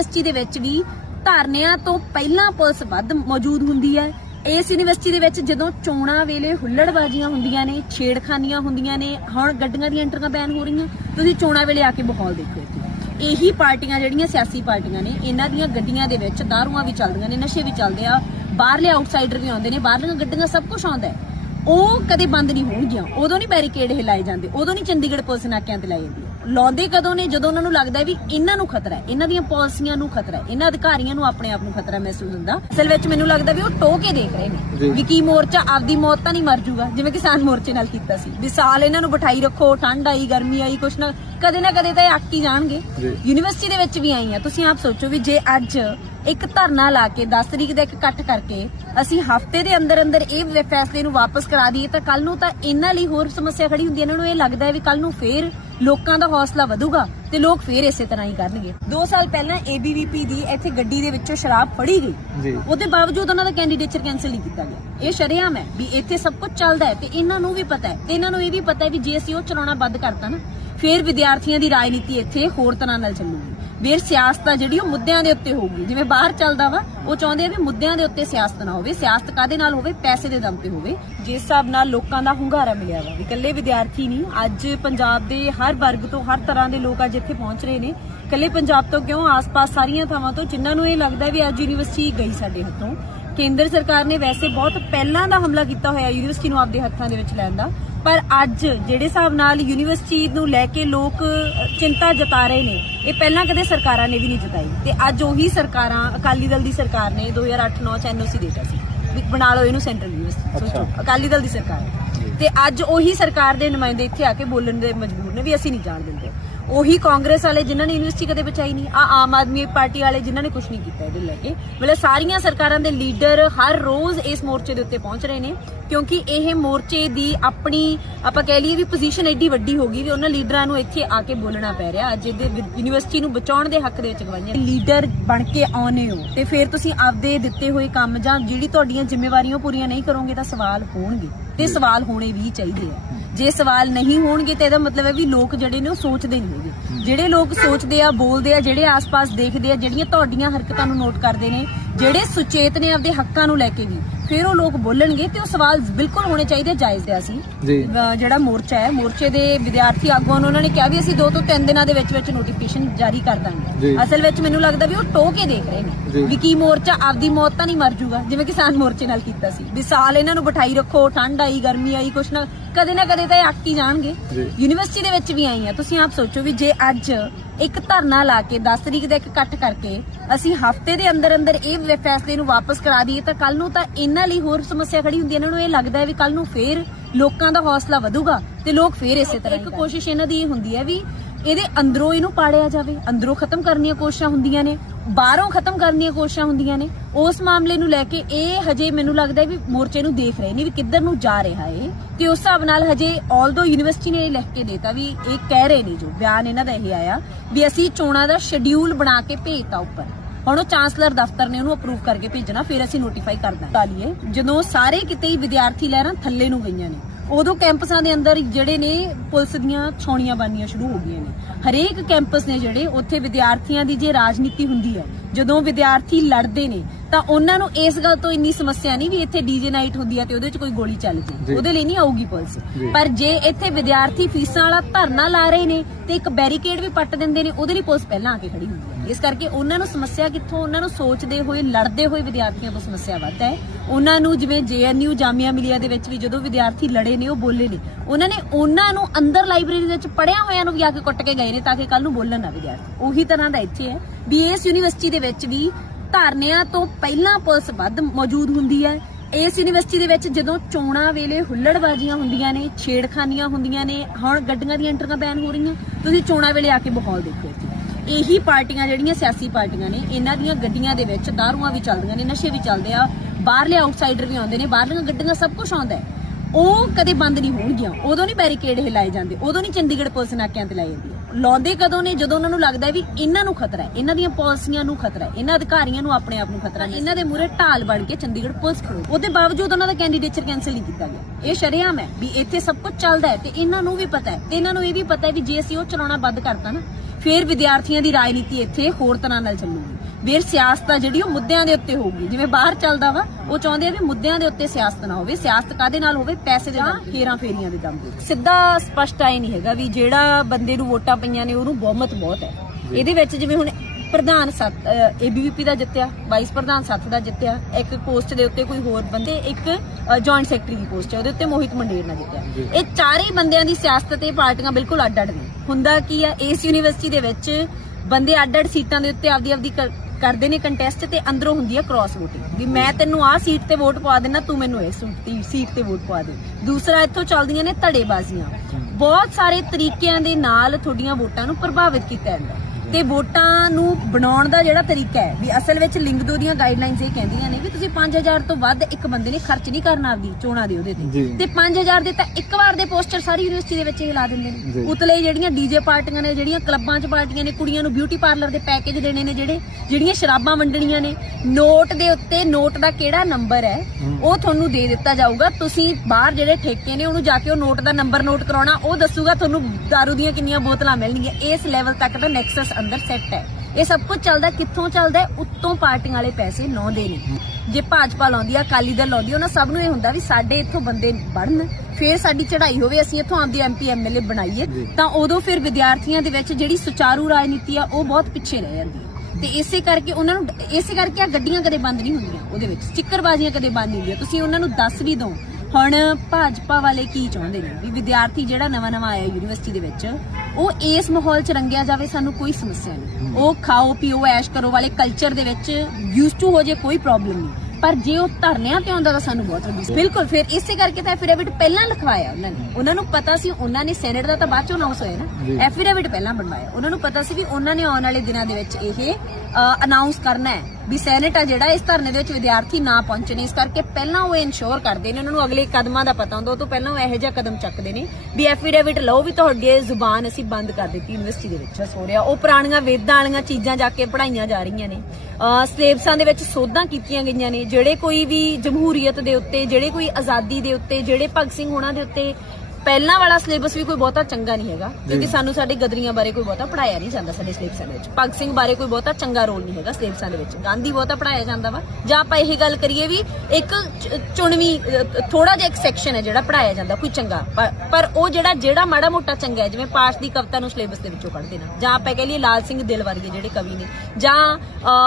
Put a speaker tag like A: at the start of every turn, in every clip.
A: University ਦੇ ਵਿੱਚ ਵੀ ਧਰਨਿਆਂ ਤੋਂ ਪਹਿਲਾਂ ਪੁਲਿਸ ਵੱਧ ਮੌਜੂਦ ਹੁੰਦੀ ਹੈ। ਇਸ ਯੂਨੀਵਰਸਿਟੀ ਦੇ ਵਿੱਚ ਜਦੋਂ ਚੋਣਾਂ ਵੇਲੇ ਹੁੱਲੜਬਾਜ਼ੀਆਂ ਹੁੰਦੀਆਂ ਨੇ, ਛੇੜਖਾਨੀਆਂ ਹੁੰਦੀਆਂ ਨੇ, ਹੁਣ ਗੱਡੀਆਂ ਦੀਆਂ ਐਂਟਰੀਆਂ ਬੈਨ ਹੋ ਰਹੀਆਂ, ਤੁਸੀਂ ਚੋਣਾਂ ਵੇਲੇ ਆ ਕੇ ਮਾਹੌਲ ਦੇਖੋ ਇਹੀ ਪਾਰਟੀਆਂ ਜਿਹੜੀਆਂ ਸਿਆਸੀ ਪਾਰਟੀਆਂ ਨੇ, ਇਹਨਾਂ ਦੀਆਂ ਗੱਡੀਆਂ ਦੇ ਵਿੱਚ ਦਾਰੂਆਂ ਵੀ ਚੱਲਦੀਆਂ ਨੇ, ਨਸ਼ੇ ਵੀ ਚੱਲਦੇ ਆ, ਬਾਹਰਲੇ ਆਊਟਸਾਈਡਰ ਵੀ ਆਉਂਦੇ ਨੇ, ਬਾਹਰਲੀਆਂ ਗੱਡੀਆਂ ਸਭ ਕੁਝ ਆਉਂਦਾ ਹੈ। ਉਹ ਕਦੇ ਬੰਦ ਨਹੀਂ ਹੋਣਗੀਆਂ। ਉਦੋਂ ਨਹੀਂ ਬੈਰੀਕੇਡ ਹਿਲਾਏ ਜਾਂਦੇ। ਉਦੋਂ ਨਹੀਂ ਚੰਡੀਗੜ੍ਹ ਪੁਲਿਸ ਨਾਕਿਆਂ ਤੇ ਲਾਈ ਜਾਂਦੀ। ਲਾਉਂਦੇ ਕਦੋਂ ਨੇ? ਜਦੋਂ ਉਹਨਾਂ ਨੂੰ ਲੱਗਦਾ ਵੀ ਇਹਨਾਂ ਨੂੰ ਖਤਰਾ ਹੈ। ਇਹਨਾਂ ਦੀਆਂ ਪਾਲਿਸੀਆਂ ਨੂੰ ਖਤਰਾ ਹੈ। ਇਹਨਾਂ ਅਧਿਕਾਰੀਆਂ ਨੂੰ ਆਪਣੇ ਆਪ ਨੂੰ ਖਤਰਾ ਮਹਿਸੂਸ ਹੁੰਦਾ। ਅਸਲ ਵਿੱਚ ਮੈਨੂੰ ਲੱਗਦਾ ਵੀ ਉਹ ਟੋ ਕੇ ਦੇਖ ਰਹੇ ਨੇ। ਵੀ ਕੀ ਮੋਰਚਾ ਆਪਦੀ ਮੌਤ ਤਾਂ ਨਹੀਂ ਮਰ ਜੂਗਾ। ਜਿਵੇਂ ਕਿਸਾਨ ਮੋਰਚੇ ਨਾਲ ਕੀਤਾ ਸੀ। ਵੀ ਸਾਲ ਇਹਨਾਂ ਨੂੰ ਬਿਠਾਈ ਰੱਖੋ ਠੰਡ ਆਈ ਗਰਮੀ ਆਈ ਕੁਛ ਨਾ। ਕਦੇ ਨਾ ਕਦੇ ਤਾਂ ਇਹ ਅੱਕ ਹੀ ਜਾਣਗੇ। ਯੂਨੀਵਰਸਿਟੀ ਦੇ ਵਿੱਚ ਵੀ ਆਈ ਆ ਤੁਸੀਂ ਆਪ ਸੋਚੋ ਵੀ ਜੇ ਅੱਜ ਇੱਕ ਧਰਨਾ ਲਾ ਕੇ 10 ਤਰੀਕ ਦਾ ਇੱਕ ਇਕੱਠ ਕਰਕੇ ਅਸੀਂ ਹਫ਼ਤੇ ਦੇ ਅੰਦਰ ਅੰਦਰ ਇਹ ਫੈਸਲੇ ਨੂੰ ਵਾਪਸ ਕਰਾ ਦਈਏ ਤਾਂ ਕੱਲ ਨੂੰ ਤਾਂ ਇਹਨਾਂ ਲਈ ਹੋਰ ਸਮੱਸਿਆ ਖੜੀ ਹੁੰਦੀ ਹੈ। ਇਹਨਾਂ ਨੂੰ ਇਹ ਲੱਗਦਾ ਹੈ ਵੀ ਕੱਲ ਨੂੰ ਫੇਰ ਲੋਕਾਂ ਦਾ ਹੌਸਲਾ ਵਧੂਗਾ ਤੇ ਲੋਕ ਫੇਰ ਇਸੇ ਤਰ੍ਹਾਂ ਹੀ ਕਰਨਗੇ। 2 ਸਾਲ ਪਹਿਲਾਂ ABVP ਦੀ ਇੱਥੇ ਗੱਡੀ ਦੇ ਵਿੱਚੋਂ ਸ਼ਰਾਬ ਫੜੀ ਗਈ। ਉਹਦੇ ਬਾਵਜੂਦ ਉਹਨਾਂ ਦਾ ਕੈਂਡੀਡੇਚਰ ਕੈਨਸਲ ਨਹੀਂ ਕੀਤਾ ਗਿਆ। ਇਹ ਸ਼ਰੇਆਮ ਹੈ ਵੀ ਇੱਥੇ ਸਭ ਕੁਝ ਚੱਲਦਾ ਹੈ ਤੇ ਇਹਨਾਂ ਨੂੰ ਵੀ ਪਤਾ ਹੈ। ਤੇ ਇਹਨਾਂ ਨੂੰ ਇਹ ਵੀ ਪਤਾ ਹੈ ਵੀ ਜੇ ਅਸੀਂ ਉਹ ਚਲਾਉਣਾ ਬੰਦ ਕਰਤਾ ਨਾ ਫਿਰ ਵਿਦਿਆਰਥੀਆਂ ਦੀ ਰਾਜਨੀਤੀ ਇੱਥੇ ਹੋਰ ਤਰ੍ਹਾਂ ਨਾਲ ਚੱਲੂਗੀ। ਫਿਰ ਸਿਆਸਤ ਆ ਜਿਹੜੀ ਉਹ ਮੁੱਦਿਆਂ ਦੇ ਉੱਤੇ ਹੋਊਗੀ। ਜਿਵੇਂ ਬਾਹਰ ਚੱਲਦਾ ਵਾ, ਉਹ ਚਾਹੁੰਦੇ ਆ ਵੀ ਮੁੱਦਿਆਂ ਦੇ ਉੱਤੇ ਸਿਆਸਤ ਨਾ ਹੋਵੇ, ਸਿਆਸਤ ਕਾਦੇ ਨਾਲ ਹੋਵੇ? ਪੈਸੇ ਦੇ ਦਮ ਤੇ ਹੋਵੇ। ਜਿਸ ਹਿਸਾਬ ਨਾਲ ਲੋਕਾਂ ਦਾ ਹੁੰਗਾਰਾ ਮਿਲਿਆ ਵਾ ਇਕੱਲੇ ਵਿਦਿਆਰਥੀ ਨਹੀਂ, ਅੱਜ ਪੰਜਾਬ ਦੇ ਹਰ ਵਰਗ ਤੋਂ ਹਰ ਤਰ੍ਹਾਂ ਦੇ ਲੋਕ ਅੱਜ ਇੱਥੇ ਪਹੁੰਚ ਰਹੇ ਨੇ। ਇਕੱਲੇ ਪੰਜਾਬ ਤੋਂ ਕਿਉਂ? ਆਸ-ਪਾਸ ਸਾਰੀਆਂ ਥਾਵਾਂ ਤੋਂ, ਜਿਨ੍ਹਾਂ ਨੂੰ ਇਹ ਲੱਗਦਾ ਵੀ ਅੱਜ ਯੂਨੀਵਰਸਿਟੀ ਗਈ ਸਾਡੇ ਹੱਥੋਂ। ਕੇਂਦਰ ਸਰਕਾਰ ਨੇ ਵੈਸੇ ਬਹੁਤ ਪਹਿਲਾਂ ਦਾ ਹਮਲਾ ਕੀਤਾ ਹੋਇਆ ਯੂਨੀਵਰਸਿਟੀ ਨੂੰ ਆਪਦੇ ਹੱਥਾਂ ਦੇ ਵਿੱਚ ਲੈਣ ਦਾ ਪਰ ਅੱਜ ਜਿਹੜੇ ਹਿਸਾਬ ਨਾਲ ਯੂਨੀਵਰਸਿਟੀ ਨੂੰ ਲੈ ਕੇ ਲੋਕ ਚਿੰਤਾ ਜਤਾ ਰਹੇ ਨੇ ਇਹ ਪਹਿਲਾਂ ਕਦੇ ਸਰਕਾਰਾਂ ਨੇ ਵੀ ਨਹੀਂ ਜਤਾਈ। ਤੇ ਅੱਜ ਉਹੀ ਸਰਕਾਰਾਂ ਅਕਾਲੀ ਦਲ ਦੀ ਸਰਕਾਰ ਨੇ 2008-9 ਚ ਐਨਓਸੀ ਦਿੱਤਾ ਸੀ ਵੀ ਬਣਾ ਲਓ ਇਹਨੂੰ ਸੈਂਟਰਲ ਯੂਨੀਵਰਸਿਟੀ ਸੋਚੋ ਅਕਾਲੀ ਦਲ ਦੀ ਸਰਕਾਰ। ਤੇ ਅੱਜ ਉਹੀ ਸਰਕਾਰ ਦੇ ਨੁਮਾਇੰਦੇ ਇੱਥੇ ਆ ਕੇ ਬੋਲਣ ਦੇ ਮਜਬੂਰ ਨੇ ਵੀ ਅਸੀਂ ਨਹੀਂ ਜਾਣ ਦਿੰਦੇ ਉਹੀ ਕਾਂਗਰਸ ਵਾਲੇ ਜਿਨ੍ਹਾਂ ਨੇ ਯੂਨੀਵਰਸਿਟੀ ਕਦੇ ਬਚਾਈ ਨਹੀਂ ਆ ਆਮ ਆਦਮੀ ਪਾਰਟੀ ਵਾਲੇ ਜਿਨ੍ਹਾਂ ਨੇ ਕੁਝ ਨਹੀਂ ਕੀਤਾ ਇਹਦੇ ਲੈ ਕੇ। ਮਤਲਬ ਸਾਰੀਆਂ ਸਰਕਾਰਾਂ ਦੇ ਲੀਡਰ ਹਰ ਰੋਜ਼ ਇਸ ਮੋਰਚੇ ਦੇ ਉੱਤੇ ਪਹੁੰਚ ਰਹੇ ਨੇ, ਕਿਉਂਕਿ ਇਹ ਮੋਰਚੇ ਦੀ ਆਪਣੀ, ਆਪਾਂ ਕਹਿ ਲਈਏ ਵੀ ਪੋਜੀਸ਼ਨ ਐਡੀ ਵੱਡੀ ਹੋ ਗਈ ਵੀ ਉਹਨਾਂ ਲੀਡਰਾਂ ਨੂੰ ਇੱਥੇ ਆ ਕੇ ਬੋਲਣਾ ਪੈ ਰਿਹਾ, ਅੱਜ ਦੇ ਯੂਨੀਵਰਸਿਟੀ ਨੂੰ ਬਚਾਉਣ ਦੇ ਹੱਕ ਦੇ ਵਿੱਚ ਗਵਾਈਆਂ ਲੀਡਰ ਬਣ ਕੇ ਆਉਨੇ ਹੋ ਤੇ ਫਿਰ ਤੁਸੀਂ ਆਪਦੇ ਦਿੱਤੇ ਹੋਏ ਕੰਮ ਜਾਂ ਜਿਹੜੀ ਤੁਹਾਡੀਆਂ ਜ਼ਿੰਮੇਵਾਰੀਆਂ ਪੂਰੀਆਂ ਨਹੀਂ ਕਰੋਗੇ ਤਾਂ ਸਵਾਲ ਹੋਣਗੇ ਤੇ ਸਵਾਲ ਹੋਣੇ ਵੀ ਚਾਹੀਦੇ ਆ। ਜੇ ਸਵਾਲ ਨਹੀਂ ਹੋਣਗੇ ਤਾਂ ਇਹਦਾ ਮਤਲਬ ਹੈ ਵੀ ਲੋਕ ਜਿਹੜੇ ਨੇ ਉਹ ਸੋਚਦੇ ਨਹੀਂ ਹੈਗੇ। ਜਿਹੜੇ ਲੋਕ ਸੋਚਦੇ ਆ ਬੋਲਦੇ ਆ ਜਿਹੜੇ ਆਸ-ਪਾਸ ਦੇਖਦੇ ਆ ਜਿਹੜੀਆਂ ਤੁਹਾਡੀਆਂ ਹਰਕਤਾਂ ਨੂੰ ਨੋਟ ਕਰਦੇ ਨੇ ਜਿਹੜੇ ਸੁਚੇਤ ਨੇ ਆਪਦੇ ਹੱਕਾਂ ਨੂੰ ਲੈ ਕੇ ਵੀ ਫਿਰ ਉਹ ਲੋਕ ਬੋਲਣਗੇ ਤੇ ਉਹ ਸਵਾਲ ਬਿਲਕੁਲ ਹੋਣੇ ਚਾਹੀਦੇ ਜਾਇਜ਼ ਤੇ ਅਸੀਂ। ਜਿਹੜਾ ਮੋਰਚਾ ਹੈ ਮੋਰਚੇ ਦੇ ਵਿਦਿਆਰਥੀ ਆਗੂਆਂ ਨੂੰ ਉਹਨਾਂ ਨੇ ਕਿਹਾ ਵੀ ਅਸੀਂ 2 ਤੋਂ 3 ਦਿਨਾਂ ਦੇ ਵਿੱਚ ਵਿੱਚ ਨੋਟੀਫਿਕੇਸ਼ਨ ਜਾਰੀ ਕਰ। ਦਾਂਗੇ। ਅਸਲ ਵਿੱਚ ਮੈਨੂੰ ਲੱਗਦਾ ਵੀ ਉਹ ਟੋ ਕੇ ਦੇਖ ਰਹੇ। ਨੇ ਵੀ ਕੀ ਮੋਰਚਾ ਆਪਦੀ ਮੌਤ ਤਾਂ ਨਹੀਂ ਮਰ ਜੂਗਾ ਜਿਵੇਂ ਕਿਸਾਨ ਮੋਰਚੇ ਨਾਲ ਕੀਤਾ ਸੀ। ਵੀ ਸਾਲ ਇਹਨਾਂ ਨੂੰ ਬਿਠਾਈ ਰੱਖੋ ਠੰਡ ਆਈ ਗਰਮੀ ਆਈ ਕੁਛ ਨਾ ਕਦੇ ਨਾ ਕਦੇ ਤਾਂ ਇਹ ਅੱਕ ਹੀ ਜਾਣਗੇ। ਯੂਨੀਵਰਸਿਟੀ ਦੇ ਵਿੱਚ ਵੀ ਆਈ ਆ ਤੁਸੀਂ ਆਪ ਸੋਚੋ ਵੀ ਜੇ ਅੱਜ ਇੱਕ ਧਰਨਾ ਲਾ ਕੇ 10 ਤਰੀਕ ਦਾ ਇੱਕ ਇਕੱਠ ਕਰਕੇ ਅਸੀਂ ਹਫ਼ਤੇ ਦੇ ਅੰਦਰ ਅੰਦਰ ਇਹ ਫੈਸਲੇ ਨੂੰ ਵਾਪਸ ਕਰਾ ਦਈਏ ਤਾਂ ਕੱਲ ਨੂੰ ਤਾਂ ਇਹਨਾਂ ਲਈ ਹੋਰ ਸਮੱਸਿਆ ਖੜੀ ਹੁੰਦੀ ਹੈ। ਇਹਨਾਂ ਨੂੰ ਇਹ ਲੱਗਦਾ ਹੈ ਵੀ ਕੱਲ ਨੂੰ ਫੇਰ ਲੋਕਾਂ ਦਾ ਹੌਸਲਾ ਵਧੂਗਾ ਤੇ ਲੋਕ ਫੇਰ ਇਸੇ ਤਰ੍ਹਾਂ ਇੱਕ ਕੋਸ਼ਿਸ਼ ਇਹਨਾਂ ਦੀ ਇਹ ਹੁੰਦੀ ਹੈ ਵੀ ਇਹਦੇ ਅੰਦਰੋਂ ਇਹਨੂੰ ਪਾੜਿਆ ਜਾਵੇ, ਅੰਦਰੋਂ ਖਤਮ ਕਰਨ ਦੀਆਂ ਕੋਸ਼ਿਸ਼ਾਂ ਹੁੰਦੀਆਂ ਨੇ, ਬਾਹਰੋਂ ਖਤਮ ਕਰਨ ਦੀਆਂ ਕੋਸ਼ਿਸ਼ਾਂ ਹੁੰਦੀਆਂ ਨੇ, ਉਸ ਮਾਮਲੇ ਨੂੰ ਲੈ ਕੇ ਇਹ ਹਜੇ ਮੈਨੂੰ ਲੱਗਦਾ ਵੀ ਮੋਰਚੇ ਨੂੰ ਦੇਖ ਰਹੇ ਨੇ ਵੀ ਕਿੱਧਰ ਨੂੰ ਜਾ ਰਿਹਾ ਏ ਤੇ ਉਸ ਹਿਸਾਬ ਨਾਲ ਹਜੇ ਆਲਦੋ ਯੂਨੀਵਰਸਿਟੀ ਨੇ ਇਹ ਲਿਖ ਕੇ ਦੇਤਾ ਵੀ ਇਹ ਕਹਿ ਰਹੇ ਨੇ ਜੋ, ਬਿਆਨ ਇਹਨਾਂ ਦਾ ਇਹ ਆਇਆ ਵੀ ਅਸੀਂ ਚੋਣਾਂ ਦਾ ਸ਼ਡਿਊਲ ਬਣਾ ਕੇ ਭੇਜਤਾ ਉੱਪਰ। ਹੁਣ ਉਹ ਚਾਂਸਲਰ ਦਫ਼ਤਰ ਨੇ ਉਹਨੂੰ ਅਪਰੂਵ ਕਰਕੇ ਭੇਜਣਾ, ਫਿਰ ਅਸੀਂ ਨੋਟੀਫਾਈ ਕਰ ਦਾਂਗੇ। ਲਈਏ ਜਦੋਂ ਸਾਰੇ ਕਿਤੇ ਹੀ ਵਿਦਿਆਰਥੀ ਲਹਿਰਾਂ ਥੱਲੇ ਨੂੰ ਗਈਆਂ ਨੇ। ਉਦੋਂ ਕੈਂਪਸਾਂ ਦੇ ਅੰਦਰ ਜਿਹੜੇ ਨੇ ਪੁਲਿਸ ਦੀਆਂ ਛਾਉਣੀਆਂ ਬਣਨੀਆਂ ਸ਼ੁਰੂ ਹੋ ਗਈਆਂ ਨੇ। ਹਰੇਕ ਕੈਂਪਸ ਨੇ ਜਿਹੜੇ, ਉੱਥੇ ਵਿਦਿਆਰਥੀਆਂ ਦੀ ਜੇ ਰਾਜਨੀਤੀ ਹੁੰਦੀ ਹੈ ਜਦੋਂ ਵਿਦਿਆਰਥੀ ਲੜਦੇ ਨੇ ਤਾਂ ਉਹਨਾਂ ਨੂੰ ਇਸ ਗੱਲ ਤੋਂ ਇੰਨੀ ਸਮੱਸਿਆ ਨਹੀਂ ਵੀ ਇੱਥੇ ਡੀਜੇ ਨਾਈਟ ਹੁੰਦੀ ਹੈ ਤੇ ਉਹਦੇ 'ਚ ਕੋਈ ਗੋਲੀ ਚੱਲ
B: ਜੀ।
A: ਉਹਦੇ ਲਈ ਨਹੀਂ ਆਊਗੀ ਪੁਲਿਸ। ਪਰ ਜੇ ਇੱਥੇ ਵਿਦਿਆਰਥੀ ਫੀਸਾਂ ਵਾਲਾ ਧਰਨਾ ਲਾ ਰਹੇ ਨੇ ਤੇ ਇੱਕ ਬੈਰੀਕੇਡ ਵੀ ਪੱਟ ਦਿੰਦੇ ਨੇ ਉਹਦੇ ਲਈ ਪੁਲਿਸ ਪਹਿਲਾਂ ਆ ਕੇ ਖੜੀ ਹੁੰਦੀ ਹੈ ਇਸ ਕਰਕੇ ਉਹਨਾਂ ਨੂੰ ਸਮੱਸਿਆ ਕਿੱਥੋਂ ਉਹਨਾਂ ਨੂੰ ਸੋਚਦੇ ਹੋਏ ਲੜਦੇ ਹੋਏ ਵਿਦਿਆਰਥੀਆਂ ਤੋਂ ਸਮੱਸਿਆ ਵੱਧ ਹੈ। ਉਹਨਾਂ ਨੂੰ ਜਿਵੇਂ ਜੇਐਨਯੂ ਜਾਮੀਆ ਮਿਲੀਆ ਦੇ ਵਿੱਚ ਵੀ ਜਦੋਂ ਵਿਦਿਆਰਥੀ ਲੜੇ ਨੇ ਉਹ ਬੋਲੇ ਨੇ ਉਹਨਾਂ ਨੇ ਉਹਨਾਂ ਨੂੰ ਅੰਦਰ ਲਾਇਬ੍ਰੇਰੀ ਦੇ ਵਿੱਚ ਪੜਿਆ ਹੋਇਆਂ ਨੂੰ ਵੀ ਆ ਕੇ ਕੁੱਟ ਕੇ ਗਏ ਨੇ ਤਾਂ ਕਿ ਕੱਲ ਨੂੰ ਬੋਲਣ ਨਾ ਵਿਦਿਆਰਥੀ। ਉਹੀ ਤਰ੍ਹਾਂ ਦਾ ਇੱਥੇ ਹੈ। ਵੀ ਇਸ ਯੂਨੀਵਰਸਿਟੀ ਦੇ ਵਿੱਚ ਵੀ ਧਰਨਿਆਂ ਤੋਂ ਪਹਿਲਾਂ ਪੁਲਿਸ ਵੱਧ ਮੌਜੂਦ ਹੁੰਦੀ ਹੈ। ਇਸ ਯੂਨੀਵਰਸਿਟੀ ਦੇ ਵਿੱਚ ਜਦੋਂ ਚੋਣਾਂ ਵੇਲੇ ਹੁੱਲੜਬਾਜ਼ੀਆਂ ਹੁੰਦੀਆਂ ਨੇ, ਛੇੜਖਾਨੀਆਂ ਹੁੰਦੀਆਂ ਨੇ, ਹੁਣ ਗੱਡੀਆਂ ਦੀਆਂ ਐਂਟਰੀਆਂ ਬੈਨ ਹੋ ਰਹੀਆਂ, ਤੁਸੀਂ ਚੋਣਾਂ ਵੇਲੇ ਆ ਕੇ ਮਾਹੌਲ ਦੇਖੋ ਇੱਥੇ ਇਹੀ ਪਾਰਟੀਆਂ ਜਿਹੜੀਆਂ ਸਿਆਸੀ ਪਾਰਟੀਆਂ ਨੇ, ਇਹਨਾਂ ਦੀਆਂ ਗੱਡੀਆਂ ਦੇ ਵਿੱਚ ਦਾਰੂਆਂ ਵੀ ਚੱਲਦੀਆਂ ਨੇ, ਨਸ਼ੇ ਵੀ ਚੱਲਦੇ ਆ, ਬਾਹਰਲੇ ਆਊਟਸਾਈਡਰ ਵੀ ਆਉਂਦੇ ਨੇ, ਬਾਹਰਲੀਆਂ ਗੱਡੀਆਂ ਸਭ ਕੁਝ ਆਉਂਦਾ ਹੈ। ਉਹ ਕਦੇ ਬੰਦ ਨਹੀਂ ਹੋਣਗੀਆਂ, ਉਦੋਂ ਨਹੀਂ ਬੈਰੀਕੇਡ ਹਿਲਾਏ ਜਾਂਦੇ, ਉਦੋਂ ਨਹੀਂ ਚੰਡੀਗੜ੍ਹ ਪੁਲਿਸ ਨਾਕਿਆਂ ਤੇ ਲਾਈ ਜਾਂਦੀ ਲਾਉਂਦੇ ਕਦੋਂ ਨੇ? ਜਦੋਂ ਉਹਨਾਂ ਨੂੰ ਲੱਗਦਾ ਵੀ ਇਹਨਾਂ ਨੂੰ ਖਤਰਾ ਹੈ, ਇਹਨਾਂ ਦੀਆਂ ਪਾਲਿਸੀਆਂ ਨੂੰ ਖਤਰਾ ਹੈ, ਇਹਨਾਂ ਅਧਿਕਾਰੀਆਂ ਨੂੰ ਆਪਣੇ ਆਪ ਨੂੰ ਖਤਰਾ ਹੈ, ਇਹਨਾਂ ਦੇ ਮੂਹਰੇ ਢਾਲ ਬਣ ਕੇ ਚੰਡੀਗੜ੍ਹ ਪੁਲਿਸ ਖੜੋ। ਉਹਦੇ ਬਾਵਜੂਦ ਉਹਨਾਂ ਦਾ ਕੈਂਡੀਡੇਚਰ ਕੈਨਸਲ ਨਹੀਂ ਕੀਤਾ ਗਿਆ। ਇਹ ਸ਼ਰੇਆਮ ਹੈ ਵੀ ਇੱਥੇ ਸਭ ਕੁਝ ਚੱਲਦਾ ਹੈ ਤੇ ਇਹਨਾਂ ਨੂੰ ਵੀ ਪਤਾ ਹੈ। ਤੇ ਇਹਨਾਂ ਨੂੰ ਇਹ ਵੀ ਪਤਾ ਹੈ ਵੀ ਜੇ ਅਸੀਂ ਉਹ ਚਲਾਉਣਾ ਬੰਦ ਕਰਤਾ ਨਾ, ਫਿਰ ਵਿਦਿਆਰਥੀਆਂ ਦੀ ਰਾਜਨੀਤੀ ਇੱਥੇ ਹੋਰ ਤਰ੍ਹਾਂ ਨਾਲ ਚੱਲੂਗੀ। ਫਿਰ ਸਿਆਸਤ ਆ ਜਿਹੜੀ ਉਹ ਮੁੱਦਿਆਂ ਦੇ ਉੱਤੇ ਹੋਊਗੀ। ਜਿਵੇਂ ਬਾਹਰ ਚੱਲਦਾ ਵਾ ਉਹ ਚਾਹੁੰਦੇ ਆ ਵੀ ਮੁੱਦਿਆਂ ਦੇ ਉੱਤੇ ਸਿਆਸਤ ਨਾ ਹੋਵੇ। ਸਿਆਸਤ ਕਾਦੇ ਨਾਲ ਹੋਵੇ? ਪੈਸੇ ਦੇ ਦਮ ਫੇਰਾਂ ਫੇਰੀਆਂ ਦੇ ਦਮ ਸਿੱਧਾ ਸਪਸ਼ਟ ਆਏ ਨਹੀਂ ਹੈਗਾ ਵੀ ਜਿਹੜਾ ਬੰਦੇ ਨੂੰ ਵੋਟਾਂ ਪਈਆਂ ਨੇ ਉਹਨੂੰ ਬਹੁਮਤ ਬਹੁਤ ਹੈ। ਇਹਦੇ ਵਿੱਚ ਜਿਵੇਂ ਹੁਣ ਪ੍ਰਧਾਨ ਸੱਤ ਏਬੀਵੀਪੀ ਦਾ ਜਿੱਤਿਆ ਵਾਈਸ ਪ੍ਰਧਾਨ ਸੱਤ ਦਾ ਜਿੱਤਿਆ ਇੱਕ ਪੋਸਟ ਦੇ ਉੱਤੇ ਕੋਈ ਹੋਰ ਬੰਦੇ ਇੱਕ ਜੁਆਇੰਟ ਸੈਕਟਰੀ ਦੀ ਪੋਸਟ ਹੈ ਉਹਦੇ ਉੱਤੇ ਮੋਹਿਤ ਮੰਡੇਰ ਨਾਲ ਜਿੱਤਿਆ। ਇਹ ਚਾਰੇ ਬੰਦਿਆਂ ਦੀ ਸਿਆਸਤ ਤੇ ਪਾਰਟੀਆਂ ਬਿਲਕੁਲ ਅੱਡ-ਅੱਡ ਨੇ। ਹੁੰਦਾ ਕੀ ਆ ਇਸ ਯੂਨੀਵਰਸਿਟੀ ਦੇ ਵਿੱਚ ਬੰਦੇ ਅੱਡ-ਅੱਡ ਸੀਟਾਂ ਦੇ ਉੱਤੇ ਆਪਦੀ ਆਪਦੀ ਕਰਦੇ ਨੇ ਕੰਟੈਸਟ ਤੇ ਅੰਦਰੋਂ ਹੁੰਦੀ ਹੈ ਕ੍ਰਾਸ VOTING ਵੀ ਮੈਂ ਤੈਨੂੰ ਆਹ ਸੀਟ ਤੇ ਵੋਟ ਪਵਾ ਦੇਣਾ ਤੂੰ ਮੈਨੂੰ ਇਸ ਸੀਟ ਤੇ ਵੋਟ ਪਵਾ ਦੇ। ਦੂਸਰਾ ਇੱਥੋਂ ਚੱਲਦੀਆਂ ਨੇ ਧੜੇਬਾਜ਼ੀਆਂ। ਬਹੁਤ ਸਾਰੇ ਤਰੀਕਿਆਂ ਦੇ ਨਾਲ ਤੁਹਾਡੀਆਂ ਵੋਟਾਂ ਨੂੰ ਪ੍ਰਭਾਵਿਤ ਕੀਤਾ ਜਾਂਦਾ। ਤੇ ਵੋਟਾਂ ਨੂੰ ਬਣਾਉਣ ਦਾ ਜਿਹੜਾ ਤਰੀਕਾ ਹੈ ਵੀ ਅਸਲ ਵਿੱਚ ਲਿੰਗ ਦੋ ਦੀਆਂ ਗਾਈਡਲਾਈਨਸ ਇਹ ਕਹਿੰਦੀਆਂ ਨੇ ਵੀ ਤੁਸੀਂ 5000 ਤੋਂ ਵੱਧ ਇੱਕ ਬੰਦੇ ਨੇ ਖਰਚ ਨਹੀਂ ਕਰਨਾ ਆਪਦੀ ਚੋਣਾਂ ਦੇ ਉਹਦੇ। ਤੇ। ਤੇ 5000 ਦੇ ਤਾਂ ਇੱਕ ਵਾਰ ਦੇ ਪੋਸਟਰ ਸਾਰੀ ਯੂਨੀਵਰਸਿਟੀ ਦੇ ਵਿੱਚ ਇਹ ਲਾ ਦਿੰਦੇ ਨੇ। ਉਤਲੇ ਜਿਹੜੀਆਂ ਡੀਜੇ ਪਾਰਟੀਆਂ ਨੇ ਜਿਹੜੀਆਂ ਕਲੱਬਾਂ 'ਚ ਪਾਰਟੀਆਂ ਨੇ ਕੁੜੀਆਂ ਨੂੰ ਬਿਊਟੀ ਪਾਰਲਰ ਦੇ ਪੈਕੇਜ ਦੇਣੇ ਨੇ ਜਿਹੜੇ ਜਿਹੜੀਆਂ ਸ਼ਰਾਬਾਂ ਵੰਡਣੀਆਂ ਨੇ ਨੋਟ ਦੇ ਉੱਤੇ ਨੋਟ ਦਾ ਕਿਹੜਾ ਨੰਬਰ ਹੈ ਉਹ ਤੁਹਾਨੂੰ ਦੇ ਦਿੱਤਾ ਜਾਊਗਾ। ਤੁਸੀਂ ਬਾਹਰ ਜਿਹੜੇ ਠੇਕੇ ਨੇ ਉਹਨੂੰ ਜਾ ਕੇ ਉਹ ਨੋਟ ਦਾ ਨੰਬਰ ਨੋਟ ਕਰਾਉਣਾ ਉਹ ਦੱਸੂਗਾ ਤੁਹਾਨੂੰ ਦਾਰੂ ਦੀਆਂ ਕਿੰਨੀਆਂ ਬੋਤਲਾਂ ਮਿਲਣਗੀਆਂ। ਇਸ ਲੈਵਲ ਤੱਕ ਦਾ ਨੈਕਸਸ ਅੰਦਰ ਸੈੱਟ ਹੈ। ਇਹ ਸਭ ਕੁਝ ਚੱਲਦਾ ਕਿੱਥੋਂ ਚੱਲਦਾ? ਉੱਤੋਂ ਪਾਰਟੀਆਂ ਵਾਲੇ ਪੈਸੇ ਲਾਉਂਦੇ ਨੇ। ਜੇ ਭਾਜਪਾ ਲਾਉਂਦੀ ਆ ਅਕਾਲੀ ਦਲ ਲਾਉਂਦੀ ਉਹਨਾਂ ਸਭ ਨੂੰ ਇਹ ਹੁੰਦਾ ਵੀ ਸਾਡੇ ਇੱਥੋਂ ਬੰਦੇ ਵੜਨ ਫਿਰ ਸਾਡੀ ਚੜ੍ਹਾਈ ਹੋਵੇ ਅਸੀਂ ਇੱਥੋਂ ਆਪਦੀ ਐਮਪੀ ਐਮਐਲਏ ਬਣਾਈਏ। ਤਾਂ ਉਦੋਂ ਫਿਰ ਵਿਦਿਆਰਥੀਆਂ ਦੇ ਵਿੱਚ ਜਿਹੜੀ ਸੁਚਾਰੂ ਰਾਜਨੀਤੀ ਆ ਉਹ ਬਹੁਤ ਪਿੱਛੇ ਰਹਿ ਜਾਂਦੀ ਹੈ ਤੇ ਇਸੇ ਕਰਕੇ ਉਹਨਾਂ ਨੂੰ ਇਸੇ ਕਰਕੇ ਆ ਗੱਡੀਆਂ ਕਦੇ ਬੰਦ ਨਹੀਂ ਹੁੰਦੀਆਂ ਉਹਦੇ ਵਿੱਚ। ਸਟicker ਕਦੇ ਬੰਦ ਨਹੀਂ ਹੁੰਦੀਆਂ। ਤੁਸੀਂ ਉਹਨਾਂ ਨੂੰ ਦੱਸ ਵੀ ਦਿਓ ਹੁਣ ਭਾਜਪਾ ਵਾਲੇ ਕੀ ਚਾਹੁੰਦੇ ਨੇ? ਵੀ ਵਿਦਿਆਰਥੀ ਜਿਹੜਾ ਨਵਾਂ ਨਵਾਂ ਆਇਆ ਯੂਨੀਵਰਸਿਟੀ ਦੇ ਵਿੱਚ ਉਹ ਇਸ ਮਾਹੌਲ 'ਚ ਰੰਗਿਆ ਜਾਵੇ ਸਾਨੂੰ ਕੋਈ ਸਮੱਸਿਆ ਨਹੀਂ। ਉਹ ਖਾਓ ਪੀਓ ਐਸ਼ ਕਰੋ ਵਾਲੇ ਕਲਚਰ ਦੇ ਵਿੱਚ ਯੂਜ਼ ਟੂ ਹੋ ਜੇ ਕੋਈ ਪ੍ਰੋਬਲਮ ਨਹੀਂ। ਪਰ ਜੇ ਉਹ ਧਰਨਿਆਂ ਤੇ ਆਉਂਦਾ ਤਾਂ ਸਾਨੂੰ ਬਹੁਤ ਸੀ। ਬਿਲਕੁਲ ਫਿਰ ਇਸੇ ਕਰਕੇ ਤਾਂ ਐਫੀਡੇਵਿਟ ਪਹਿਲਾਂ ਲਿਖਵਾਇਆ ਉਹਨਾਂ ਨੇ। ਉਹਨਾਂ ਨੂੰ ਪਤਾ ਸੀ ਉਹਨਾਂ ਨੇ ਸੈਨੇਟ ਦਾ ਤਾਂ ਬਾਅਦ ਚੋਂ ਅਨਾਉਂਸ ਹੋਇਆ। ਨਾ। ਐਫੀਡੇਵਿਟ ਪਹਿਲਾਂ ਬਣਵਾਇਆ। ਉਹਨਾਂ ਨੂੰ ਪਤਾ ਸੀ ਵੀ ਉਹਨਾਂ ਨੇ ਆਉਣ ਵਾਲੇ ਦਿਨਾਂ ਦੇ ਵਿੱਚ ਇਹ ਅਨਾਉਂਸ ਕਰਨਾ ਹੈ। ਵੀ ਸੈਨੇਟ ਆ ਜਿਹੜਾ ਇਸ ਧਰਨੇ ਦੇ ਵਿੱਚ ਵਿਦਿਆਰਥੀ ਨਾ ਪਹੁੰਚਣੇ। ਇਸ ਕਰਕੇ ਪਹਿਲਾਂ ਉਹ ਇਨਸ਼ੋਰ ਕਰਦੇ ਨੇ, ਉਹਨਾਂ ਨੂੰ ਅਗਲੇ ਕਦਮਾਂ ਦਾ ਪਤਾ ਹੁੰਦਾ, ਉਹ ਤੋਂ ਪਹਿਲਾਂ ਉਹ ਇਹੋ ਜਿਹਾ ਕਦਮ ਚੱਕਦੇ ਨੇ ਵੀ ਐਫੀਡੇਵਿਟ ਲਓ ਵੀ ਤੁਹਾਡੀ ਜ਼ੁਬਾਨ ਅਸੀਂ ਬੰਦ ਕਰ ਦਿੱਤੀ ਯੂਨੀਵਰਸਿਟੀ ਦੇ ਵਿੱਚ, ਸੋ ਰਿਹਾ। ਉਹ ਪੁਰਾਣੀਆਂ ਵੇਦਾਂ ਵਾਲੀਆਂ ਚੀਜ਼ਾਂ ਜਾ ਕੇ ਪੜਾਈਆਂ ਜਾ ਰਹੀਆਂ ਨੇ। ਸਲੇਬਸਾਂ ਦੇ ਵਿੱਚ ਸੋਧਾਂ ਕੀਤੀਆਂ ਗਈਆਂ ਨੇ, ਜਿਹੜੇ ਕੋਈ ਵੀ ਜਮਹੂਰੀਅਤ ਦੇ ਉੱਤੇ, ਜਿਹੜੇ ਕੋਈ ਆਜ਼ਾਦੀ ਦੇ ਉੱਤੇ, ਜਿਹੜੇ ਭਗਤ ਸਿੰਘ ਹੋਣਾ ਦੇ ਉੱਤੇ ਪਹਿਲਾਂ ਵਾਲਾ ਸਿਲੇਬਸ ਵੀ ਕੋਈ ਬਹੁਤਾ ਚੰਗਾ ਨਹੀਂ ਹੈਗਾ ਕਿਉਂਕਿ ਸਾਨੂੰ ਸਾਡੇ ਗਦਰੀਆਂ ਬਾਰੇ ਕੋਈ ਬਹੁਤਾ ਪੜਾਇਆ ਨਹੀਂ ਜਾਂਦਾ ਸਾਡੇ ਸਿਲੇਬਸਾਂ ਦੇ ਵਿੱਚ। ਭਗਤ ਸਿੰਘ ਬਾਰੇ ਕੋਈ ਬਹੁਤਾ ਚੰਗਾ ਰੋਲ ਨਹੀਂ ਹੈਗਾ ਸਿਲੇਬਸਾਂ ਦੇ ਵਿੱਚ। ਗਾਂਧੀ ਬਹੁਤਾ ਪੜਾਇਆ ਜਾਂਦਾ ਵਾ। ਜਾਂ ਆਪਾਂ ਇਹ ਗੱਲ ਕਰੀਏ ਵੀ ਇੱਕ ਚੁਣਵੀਂ ਥੋੜਾ ਜਿਹਾ ਇੱਕ ਸੈਕਸ਼ਨ ਹੈ ਜਿਹੜਾ ਪੜਾਇਆ ਜਾਂਦਾ ਕੋਈ ਚੰਗਾ। ਪਰ- ਉਹ ਜਿਹੜਾ ਜਿਹੜਾ ਮਾੜਾ ਮੋਟਾ ਚੰਗਾ ਹੈ ਜਿਵੇਂ ਪਾਠ ਦੀ ਕਵਿਤਾ ਨੂੰ ਸਿਲੇਬਸ ਦੇ ਵਿੱਚੋਂ ਕੱਢ ਦੇਣਾ। ਜਾਂ ਆਪਾਂ ਕਹਿ ਲਈਏ ਲਾਲ ਸਿੰਘ ਦਿਲ ਵਰਗੇ ਜਿਹੜੇ ਕਵੀ ਨੇ। ਜਾਂ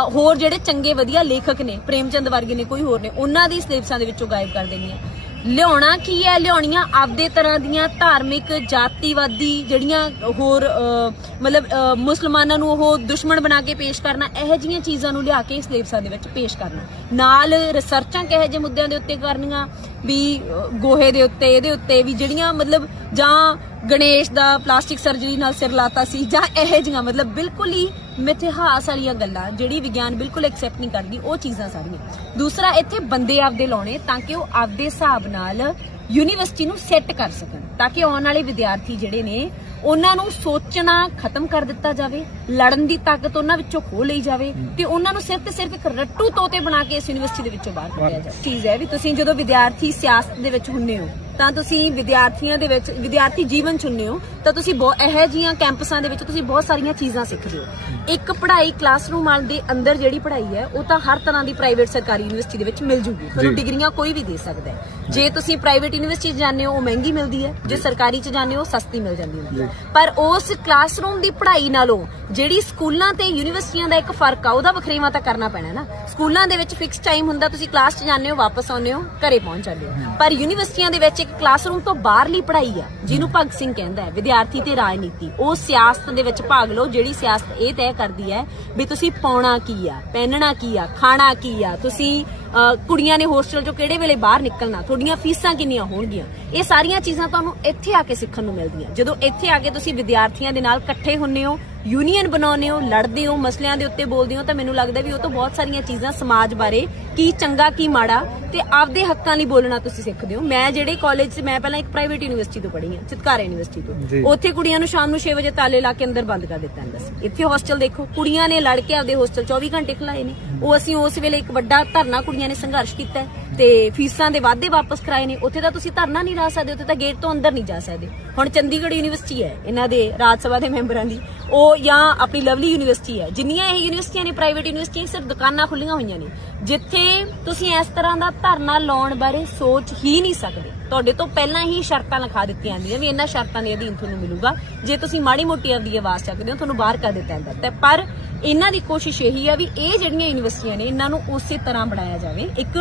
A: ਹੋਰ ਜਿਹੜੇ ਚੰਗੇ ਵਧੀਆ ਲੇਖਕ ਨੇ ਪ੍ਰੇਮਚੰਦ ਵਰਗੇ ਨੇ ਕੋਈ ਹੋਰ ਨੇ ਉਹਨਾਂ ਦੀ ਸਿਲੇਬਸਾਂ ਦੇ ਵਿੱਚੋਂ ਗਾਇਬ ਕਰ ਦੇਣੀ ਹੈ। ਲਿਆਉਣਾ ਕੀ ਹੈ? ਲਿਆਉਣੀਆਂ ਆਪਦੇ ਤਰ੍ਹਾਂ ਦੀਆਂ ਧਾਰਮਿਕ ਜਾਤੀਵਾਦੀ ਜਿਹੜੀਆਂ ਹੋਰ ਮਤਲਬ ਮੁਸਲਮਾਨਾਂ ਨੂੰ ਉਹ ਦੁਸ਼ਮਣ ਬਣਾ ਕੇ ਪੇਸ਼ ਕਰਨਾ, ਇਹੋ ਜਿਹੀਆਂ ਚੀਜ਼ਾਂ ਨੂੰ ਲਿਆ ਕੇ ਸਿਲੇਬਸਾਂ ਦੇ ਵਿੱਚ ਪੇਸ਼ ਕਰਨਾ। ਨਾਲ ਰਿਸਰਚਾਂ ਕਿਹੋ ਜਿਹੇ ਮੁੱਦਿਆਂ ਦੇ ਉੱਤੇ ਕਰਨੀਆਂ, ਵੀ ਗੋਹੇ ਦੇ ਉੱਤੇ, ਇਹਦੇ ਉੱਤੇ ਵੀ ਜਿਹੜੀਆਂ, ਮਤਲਬ, ਜਾਂ ਗਣੇਸ਼ ਦਾ ਪਲਾਸਟਿਕ ਸਰਜਰੀ ਨਾਲ ਸਿਰ ਲਾਤਾ ਸੀ ਜਾਂ ਇਹੋ ਜਿਹੀਆਂ ਮਤਲਬ ਬਿਲਕੁਲ ਹੀ ਮਿਥਿਹਾਸ ਵਾਲੀਆਂ ਗੱਲਾਂ ਜਿਹੜੀ ਵਿਗਿਆਨ ਬਿਲਕੁਲ ਐਕਸੈਪਟ ਨਹੀਂ ਕਰਦੀ ਉਹ ਚੀਜ਼ਾਂ ਸਾਰੀਆਂ। ਦੂਸਰਾ ਇੱਥੇ ਬੰਦੇ ਆਪਦੇ ਲਾਉਣੇ ਤਾਂ ਕਿ ਉਹ ਆਪਦੇ ਹਿਸਾਬ ਨਾਲ ਯੂਨੀਵਰਸਿਟੀ ਨੂੰ ਸੈੱਟ ਕਰ ਸਕਣ ਤਾਂ ਕਿ ਆਉਣ ਵਾਲੇ ਵਿਦਿਆਰਥੀ ਜਿਹੜੇ ਨੇ ਉਹਨਾਂ ਨੂੰ ਸੋਚਣਾ ਖਤਮ ਕਰ ਦਿੱਤਾ ਜਾਵੇ ਲੜਨ ਦੀ ਤਾਕਤ ਉਹਨਾਂ ਵਿੱਚੋਂ ਖੋਹ ਲਈ ਜਾਵੇ ਤੇ ਉਹਨਾਂ ਨੂੰ ਸਿਰਫ ਤੇ ਸਿਰਫ ਇੱਕ ਰੱਟੂ ਤੋਤੇ ਬਣਾ ਕੇ ਇਸ ਯੂਨੀਵਰਸਿਟੀ ਦੇ ਵਿੱਚੋਂ ਬਾਹਰ ਕੱਢਿਆ ਜਾਵੇ। ਚੀਜ਼ ਹੈ ਵੀ ਤੁਸੀਂ ਜਦੋਂ ਵਿਦਿਆਰਥੀ ਸਿਆਸਤ ਦੇ ਵਿੱਚ ਹੁੰਨੇ ਹੋ ਤਾਂ ਤੁਸੀਂ ਵਿਦਿਆਰਥੀਆਂ ਦੇ ਵਿੱਚ ਵਿਦਿਆਰਥੀ ਜੀਵਨ ਚੁਣਨੇ ਹੋ ਤਾਂ ਤੁਸੀਂ ਬਹੁਤ ਇਹੋ ਜੀਆਂ ਕੈਂਪਸਾਂ ਦੇ ਵਿੱਚ ਤੁਸੀਂ ਬਹੁਤ ਸਾਰੀਆਂ ਚੀਜ਼ਾਂ ਸਿੱਖਦੇ ਹੋ ਇੱਕ ਪੜ੍ਹਾਈ ਕਲਾਸਰੂਮ ਵਾਲ ਦੇ ਅੰਦਰ ਜਿਹੜੀ ਪੜ੍ਹਾਈ ਹੈ ਉਹ ਤਾਂ ਹਰ ਤਰ੍ਹਾਂ ਦੀ ਪ੍ਰਾਈਵੇਟ ਸਰਕਾਰੀ ਯੂਨੀਵਰਸਿਟੀ ਦੇ ਵਿੱਚ ਮਿਲ ਜੂਗੀ ਤੁਹਾਨੂੰ। ਡਿਗਰੀਆਂ ਕੋਈ ਵੀ ਦੇ ਸਕਦਾ ਹੈ ਜੇ ਤੁਸੀਂ ਪ੍ਰਾਈਵੇਟ ਯੂਨੀਵਰਸਿਟੀ ਜਾਂਦੇ ਹੋ ਉਹ ਮਹਿੰਗੀ ਮਿਲਦੀ ਹੈ। ਜੇ ਸਰਕਾਰੀ 'ਚ ਜਾਂਦੇ ਹੋ ਸਸਤੀ ਮਿਲ ਜਾਂਦੀ ਹੈ। ਪਰ ਉਸ ਕਲਾਸਰੂਮ ਦੀ ਪੜ੍ਹਾਈ ਨਾਲੋਂ ਜਿਹੜੀ ਸਕੂਲਾਂ ਤੇ ਯੂਨੀਵਰਸਿਟੀਆਂ ਦਾ ਇੱਕ ਫ਼ਰਕ ਆ ਉਹਦਾ ਵਖਰੇਵਾ ਤਾਂ ਕਰਨਾ ਪੈਣਾ ਨਾ। ਸਕੂਲਾਂ ਦੇ ਵਿੱਚ ਫਿਕਸ ਟਾਈਮ ਹੁੰਦਾ ਤੁਸੀਂ ਕਲਾਸ 'ਚ ਜਾਂਦੇ ਹੋ ਵਾਪਸ ਆਉਂਦੇ ਹੋ ਘਰੇ ਪਹੁੰਚ ਜਾਂਦੇ ਹੋ। ਪਰ ਯੂਨੀਵਰਸਿਟੀਆਂ ਦੇ ਵਿੱਚ ਇੱਕ ਕਲਾਸਰੂਮ ਤੋਂ ਬਾਹਰਲੀ ਪੜ੍ਹਾਈ ਆ ਜਿਹਨੂੰ ਭਗਤ ਸਿੰਘ ਕਹਿੰਦਾ ਹੈ ਵਿਦਿਆਰਥੀ ਤੇ ਰਾਜਨੀਤੀ। ਉਹ ਸਿਆਸਤ ਦੇ ਵਿੱਚ ਭਾਗ ਲਓ ਜਿਹੜੀ ਸਿਆਸਤ ਇਹ ਤੈਅ ਕਰਦੀ ਹੈ ਵੀ ਤੁਸੀਂ ਪਾਉਣਾ ਕੀ ਆ ਪਹਿਨਣਾ ਕੀ ਆ ਖਾਣਾ ਕੀ ਆ ਤੁਸੀਂ ਕੁੜੀਆਂ ਨੇ ਹੋਸਟਲ ਚੋਂ ਕਿਹੜੇ ਵੇਲੇ ਬਾਹਰ ਨਿਕਲਣਾ? ਤੁਹਾਡੀਆਂ ਫੀਸਾਂ ਕਿੰਨੀਆਂ ਹੋਣਗੀਆਂ? ਇਹ ਸਾਰੀਆਂ ਚੀਜ਼ਾਂ ਤੁਹਾਨੂੰ ਇੱਥੇ ਆ ਕੇ ਸਿੱਖਣ ਨੂੰ ਮਿਲਦੀਆਂ। ਜਦੋਂ ਇੱਥੇ ਆ ਕੇ ਤੁਸੀਂ ਵਿਦਿਆਰਥੀਆਂ ਦੇ ਨਾਲ ਇਕੱਠੇ ਹੁੰਨੇ ਹੋ ਯੂਨੀਅਨ ਬਣਾਉਂਦੇ ਹੋ ਲੜਦੇ ਹੋ ਮਸਲਿਆਂ ਦੇ ਉੱਤੇ ਬੋਲਦੇ ਹੋ ਤਾਂ ਮੈਨੂੰ ਲੱਗਦਾ ਵੀ ਉਹ ਤੋਂ ਬਹੁਤ ਸਾਰੀਆਂ ਚੀਜ਼ਾਂ ਸਮਾਜ ਬਾਰੇ ਕੀ ਚੰਗਾ ਕੀ ਮਾੜਾ ਤੇ ਆਪਦੇ ਹੱਕਾਂ ਲਈ ਬੋਲਣਾ ਤੁਸੀਂ ਸਿੱਖਦੇ ਹੋ ਮੈਂ ਜਿਹੜੇ ਕਾਲਜ 'ਚ ਮੈਂ ਪਹਿਲਾਂ ਇੱਕ ਪ੍ਰਾਈਵੇਟ ਯੂਨੀਵਰਸਿਟੀ ਤੋਂ ਪੜ੍ਹੀ ਹਾਂ ਚਿਤਕਾਰਾ ਯੂਨੀਵਰਸਿਟੀ। ਤੋਂ ਉੱਥੇ ਕੁੜੀਆਂ ਨੂੰ ਸ਼ਾਮ ਨੂੰ 6 ਵਜੇ ਤਾਲੇ ਲਾ ਕੇ ਅੰਦਰ ਬੰਦ ਕਰ ਦਿੱਤਾ ਜਾਂਦਾ ਸੀ ਇੱਥੇ ਹੋਸਟਲ ਦੇਖੋ ਕੁੜੀਆਂ ਨੇ ਲੜ ਕੇ ਆਪਦੇ ਹੋਸਟਲ 24 ਘੰਟੇ ਖਲਾਏ ਨੇ ਉਹ ਅਸੀਂ ਉਸ ਵੇਲੇ ਇੱਕ ਵੱਡਾ ਧਰਨਾ ਕੁੜੀਆਂ ਨੇ ਸੰਘਰਸ਼ ਕੀਤਾ। ਤੇ ਫੀਸਾਂ ਦੇ ਵਾਧੇ ਵਾਪਸ ਕਰਾਏ ਨੇ, ਉੱਥੇ ਤਾਂ ਤੁਸੀਂ ਧਰਨਾ ਨਹੀਂ ਲਾ ਸਕਦੇ, ਉੱਥੇ ਤਾਂ ਗੇਟ ਤੋਂ ਅੰਦਰ ਨਹੀਂ ਜਾ ਸਕਦੇ। ਹੁਣ ਚੰਡੀਗੜ੍ਹ ਯੂਨੀਵਰਸਿਟੀ ਹੈ, ਇਹਨਾਂ ਦੇ ਰਾਜ ਸਭਾ ਦੇ ਮੈਂਬਰਾਂ ਦੀ, ਉਹ ਜਾਂ ਆਪਣੀ ਲਵਲੀ ਯੂਨੀਵਰਸਿਟੀ ਹੈ, ਜਿੰਨੀਆਂ ਇਹ ਯੂਨੀਵਰਸਿਟੀਆਂ ਨੇ ਪ੍ਰਾਈਵੇਟ ਯੂਨੀਵਰਸਿਟੀਆਂ ਸਿਰਫ ਦੁਕਾਨਾਂ ਖੁੱਲੀਆਂ ਹੋਈਆਂ ਨੇ, ਜਿੱਥੇ ਤੁਸੀਂ ਇਸ ਤਰ੍ਹਾਂ ਦਾ ਧਰਨਾ ਲਾਉਣ ਬਾਰੇ ਸੋਚ ਹੀ ਨਹੀਂ ਸਕਦੇ। ਤੁਹਾਡੇ ਤੋਂ ਪਹਿਲਾਂ ਹੀ ਸ਼ਰਤਾਂ ਲਿਖਾ ਦਿੱਤੀਆਂ ਜਾਂਦੀਆਂ ਵੀ ਇਹਨਾਂ ਸ਼ਰਤਾਂ ਦੇ ਅਧੀਨ ਤੁਹਾਨੂੰ ਮਿਲੂਗਾ। ਜੇ ਤੁਸੀਂ ਮਾੜੀ ਮੋਟੀ ਆਪਦੀ ਆਵਾਜ਼ ਚੱਕਦੇ ਹੋ, ਤੁਹਾਨੂੰ ਬਾਹਰ ਕਰ ਦਿੱਤਾ ਜਾਂਦਾ। ਤੇ ਪਰ ਇਹਨਾਂ ਦੀ ਕੋਸ਼ਿਸ਼ ਇਹੀ ਆ ਵੀ ਇਹ ਜਿਹੜੀਆਂ ਯੂਨੀਵਰਸਿਟੀਆਂ ਨੇ, ਇਹਨਾਂ ਨੂੰ ਉਸੇ ਤਰ੍ਹਾਂ ਬਣਾਇਆ ਜਾਵੇ। ਇੱਕ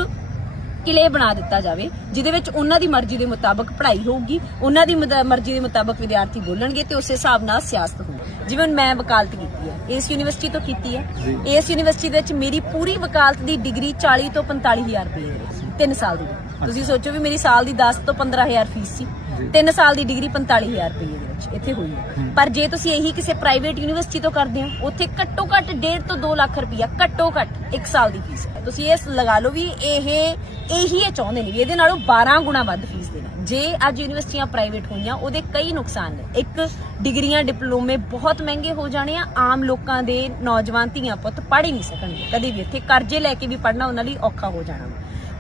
A: ਕਿਲੇ ਬਣਾ ਦਿੱਤਾ ਜਾਵੇ ਜਿਹਦੇ ਵਿੱਚ ਉਹਨਾਂ ਦੀ ਮਰਜ਼ੀ ਦੇ ਮੁਤਾਬਕ ਪੜ੍ਹਾਈ ਹੋਊਗੀ ਉਹਨਾਂ ਦੀ ਮਰਜ਼ੀ ਦੇ ਮੁਤਾਬਕ ਵਿਦਿਆਰਥੀ ਬੋਲਣਗੇ ਤੇ ਉਸੇ ਹਿਸਾਬ ਨਾਲ ਸਿਆਸਤ ਹੋਊਗੀ। ਜਿਵੇਂ ਮੈਂ ਵਕਾਲਤ ਕੀਤੀ ਹੈ ਇਸ ਯੂਨੀਵਰਸਿਟੀ ਤੋਂ ਕੀਤੀ ਹੈ। ਇਸ ਯੂਨੀਵਰਸਿਟੀ ਦੇ ਵਿੱਚ ਮੇਰੀ ਪੂਰੀ ਵਕਾਲਤ ਦੀ ਡਿਗਰੀ 40 ਤੋਂ 45000 ਰੁਪਏ ਦੇ ਵਿੱਚ 3 ਸਾਲ ਦੀ। ਤੁਸੀਂ ਸੋਚੋ ਵੀ ਮੇਰੀ ਸਾਲ ਦੀ 10 ਤੋਂ 15000 ਫੀਸ ਸੀ। 3 ਸਾਲ ਦੀ ਡਿਗਰੀ 45000 ਰੁਪਏ ਦੇ ਵਿੱਚ ਇੱਥੇ ਹੋਈ ਹੈ। ਪਰ ਜੇ ਤੁਸੀਂ ਇਹੀ ਕਿਸੇ ਪ੍ਰਾਈਵੇਟ ਯੂਨੀਵਰਸਿਟੀ ਤੋਂ ਕਰਦੇ ਹੋ ਉੱਥੇ ਘੱਟੋ ਘੱਟ 1.5 ਤੋਂ 2 ਲੱਖ ਰੁਪਇਆ ਘੱਟੋ ਘੱਟ 1 ਸਾਲ ਦੀ ਫੀਸ ਹੈ। ਤੁਸੀਂ ਇਸ ਲਗਾ ਲਓ ਵੀ ਇਹ, ਇਹੀ ਇਹ ਚਾਹੁੰਦੇ ਨੇ ਵੀ ਇਹਦੇ ਨਾਲੋਂ 12 ਗੁਣਾ ਵੱਧ ਫੀਸ ਦੇਣਾ। ਜੇ ਅੱਜ ਯੂਨੀਵਰਸਿਟੀਆਂ ਪ੍ਰਾਈਵੇਟ ਹੋਈਆਂ, ਉਹਦੇ ਕਈ ਨੁਕਸਾਨ ਨੇ। ਇੱਕ, ਡਿਗਰੀਆਂ, ਡਿਪਲੋਮੇ ਬਹੁਤ ਮਹਿੰਗੇ ਹੋ ਜਾਣੇ ਆ। ਆਮ ਲੋਕਾਂ ਦੇ ਨੌਜਵਾਨ ਧੀਆਂ ਪੁੱਤ ਪੜ੍ਹ ਹੀ ਨਹੀਂ ਸਕਣਗੇ। ਕਦੇ ਵੀ ਇੱਥੇ ਕਰਜ਼ੇ ਲੈ ਕੇ ਵੀ ਪੜ੍ਹਨਾ ਉਹਨਾਂ ਲਈ ਔਖਾ ਹੋ ਜਾਣਾ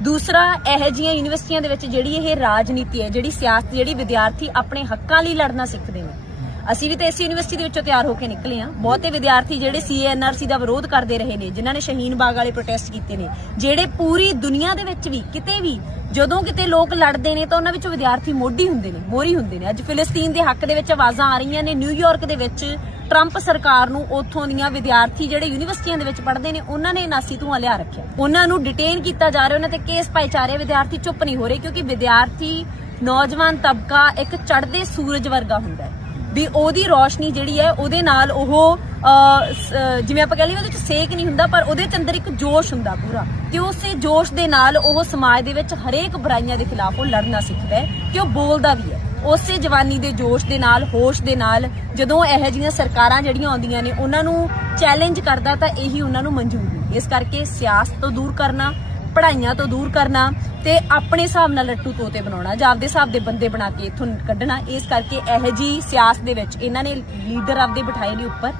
A: ਦੂਸਰਾ, ਇਹ ਜੀਆਂ ਯੂਨੀਵਰਸਿਟੀਆਂ ਦੇ ਵਿੱਚ ਜਿਹੜੀ ਇਹ ਰਾਜਨੀਤੀ ਹੈ, ਜਿਹੜੀ ਸਿਆਸਤ, ਜਿਹੜੀ ਵਿਦਿਆਰਥੀ ਆਪਣੇ ਹੱਕਾਂ ਲਈ ਲੜਨਾ ਸਿੱਖਦੇ ਨੇ ਅਸੀਂ ਵੀ ਤਾਂ ਇਸ ਯੂਨੀਵਰਸਿਟੀ ਦੇ ਵਿੱਚੋਂ ਤਿਆਰ ਹੋ ਕੇ ਨਿਕਲੇ ਆ ਬਹੁਤੇ ਵਿਦਿਆਰਥੀ ਜਿਹੜੇ ਸੀਐਨਆਰਸੀ ਦਾ ਵਿਰੋਧ ਕਰਦੇ ਰਹੇ ਨੇ, ਜਿਨ੍ਹਾਂ ਨੇ ਸ਼ਹੀਨ ਬਾਗ ਵਾਲੇ ਪ੍ਰੋਟੈਸਟ ਕੀਤੇ ਨੇ, ਜਿਹੜੇ ਪੂਰੀ ਦੁਨੀਆ ਦੇ ਵਿੱਚ ਵੀ, ਕਿਤੇ ਵੀ, ਜਦੋਂ ਕਿਤੇ ਲੋਕ ਲੜਦੇ ਨੇ ਤਾਂ ਉਹਨਾਂ ਵਿੱਚੋਂ ਵਿਦਿਆਰਥੀ ਮੋਢੀ ਹੁੰਦੇ ਨੇ ਮੋਰੀ ਹੁੰਦੇ ਨੇ। ਅੱਜ ਫਿਲਿਸਤੀਨ ਦੇ ਹੱਕ ਦੇ ਵਿੱਚ ਆਵਾਜ਼ਾਂ ਆ ਰਹੀਆਂ ਨੇ ਨਿਊਯਾਰਕ ਦੇ ਵਿੱਚ ਟਰੰਪ ਸਰਕਾਰ ਨੂੰ ਉੱਥੋਂ ਦੀਆਂ ਵਿਦਿਆਰਥੀ ਜਿਹੜੇ ਯੂਨੀਵਰਸਿਟੀਆਂ ਦੇ ਵਿੱਚ ਪੜ੍ਹਦੇ ਨੇ, ਉਹਨਾਂ ਨੇ ਨਾਸੀ ਧੂਆਂ ਲਿਆ ਰੱਖਿਆ। ਉਹਨਾਂ ਨੂੰ ਡਿਟੇਨ ਕੀਤਾ ਜਾ ਰਿਹਾ, ਉਹਨਾਂ ਤੇ ਕੇਸ ਪਾਏ ਜਾ ਰਹੇ ਵਿਦਿਆਰਥੀ ਚੁੱਪ ਨਹੀਂ ਹੋ ਰਹੇ, ਕਿਉਂਕਿ ਵਿਦਿਆਰਥੀ ਨੌਜਵਾਨ ਤਬਕਾ ਇੱਕ ਚੜ੍ਹਦੇ ਸੂਰਜ ਵਰਗਾ ਹੁੰਦਾ ਹੈ। ਵੀ ਉਹਦੀ ਰੋਸ਼ਨੀ ਜਿਹੜੀ ਹੈ ਉਹਦੇ ਨਾਲ ਉਹ ਜਿਵੇਂ ਆਪਾਂ ਕਹ ਲਈਏ ਉਹਦੇ ਚ ਸੇਕ ਨਹੀਂ ਹੁੰਦਾ, ਪਰ ਉਹਦੇ ਚ ਅੰਦਰ ਇੱਕ ਜੋਸ਼ ਹੁੰਦਾ ਪੂਰਾ। ਤੇ ਉਸੇ ਜੋਸ਼ ਦੇ ਨਾਲ ਉਹ ਸਮਾਜ ਦੇ ਵਿੱਚ ਹਰੇਕ ਬੁਰਾਈਆਂ ਦੇ ਖਿਲਾਫ ਉਹ ਲੜਨਾ ਸਿੱਖਦਾ ਹੈ ਕਿ ਉਹ ਬੋਲਦਾ ਵੀ ਹੈ। ਉਸੇ ਜਵਾਨੀ ਦੇ ਜੋਸ਼ ਦੇ ਨਾਲ, ਹੋਸ਼ ਦੇ ਨਾਲ ਜਦੋਂ ਇਹੋ ਜਿਹੀਆਂ ਸਰਕਾਰਾਂ ਜਿਹੜੀਆਂ ਆਉਂਦੀਆਂ ਨੇ, ਉਹਨਾਂ ਨੂੰ ਚੈਲੰਜ ਕਰਦਾ ਤਾਂ ਇਹੀ ਉਹਨਾਂ ਨੂੰ ਮਨਜ਼ੂਰ ਨਹੀਂ ਇਸ ਕਰਕੇ ਸਿਆਸਤ ਤੋਂ ਦੂਰ ਕਰਨਾ ਪੜਾਈਆਂ ਤੋਂ ਦੂਰ ਕਰਨਾ ਤੇ ਆਪਣੇ ਹਿਸਾਬ ਨਾਲ ਲੱਟੂ ਤੋਤੇ ਬਣਾਉਣਾ, ਜਾਂ ਆਪਦੇ ਹਿਸਾਬ ਦੇ ਬੰਦੇ ਬਣਾ ਕੇ ਇਥੋਂ ਕੱਢਣਾ, ਇਸ ਕਰਕੇ ਇਹੋ ਜੀ ਸਿਆਸਤ ਦੇ ਵਿੱਚ ਇਹਨਾਂ ਨੇ ਲੀਡਰ ਆਪਦੇ ਬਿਠਾਏ ਨੇ ਉੱਪਰ।